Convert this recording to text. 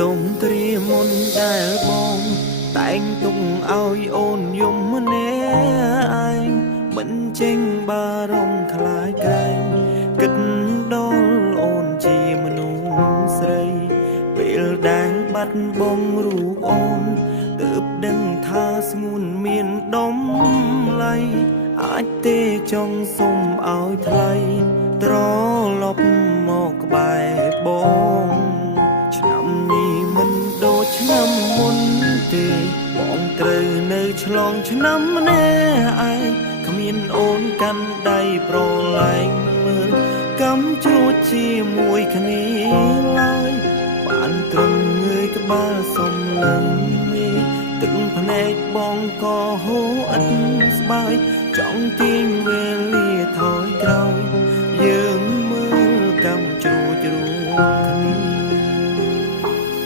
ទុំត្រៀមមុនដែលបងតែងទុកឲ្យអូនយំម្នាក់ឯងមិនចេញបារម្ភខ្លាចក្រែងគិតដល់អូនជាមនុស្សស្រីពេលដែលបាត់បង់រូបអូនទើបដឹងថាស្ងួនមានដំឡៃអាចទេចង់សុំឲ្យថ្លៃត្រឡប់មកក្បែរបងឆ្នាំនេះមិនដូចឆ្នាំមុនទេបងត្រូវនៅឆ្លងឆ្នាំម្នាក់ឯងគ្មានអូនកាន់ដៃប្រឡែងមើលកំជួចជាមួយគ្នាឡើយបានត្រឹមងើយក្បាលសុំលឹងមេទឹកភ្នែកបងក៏ហូរឥតស្បើយចង់ទាញវេលាថយក្រោយ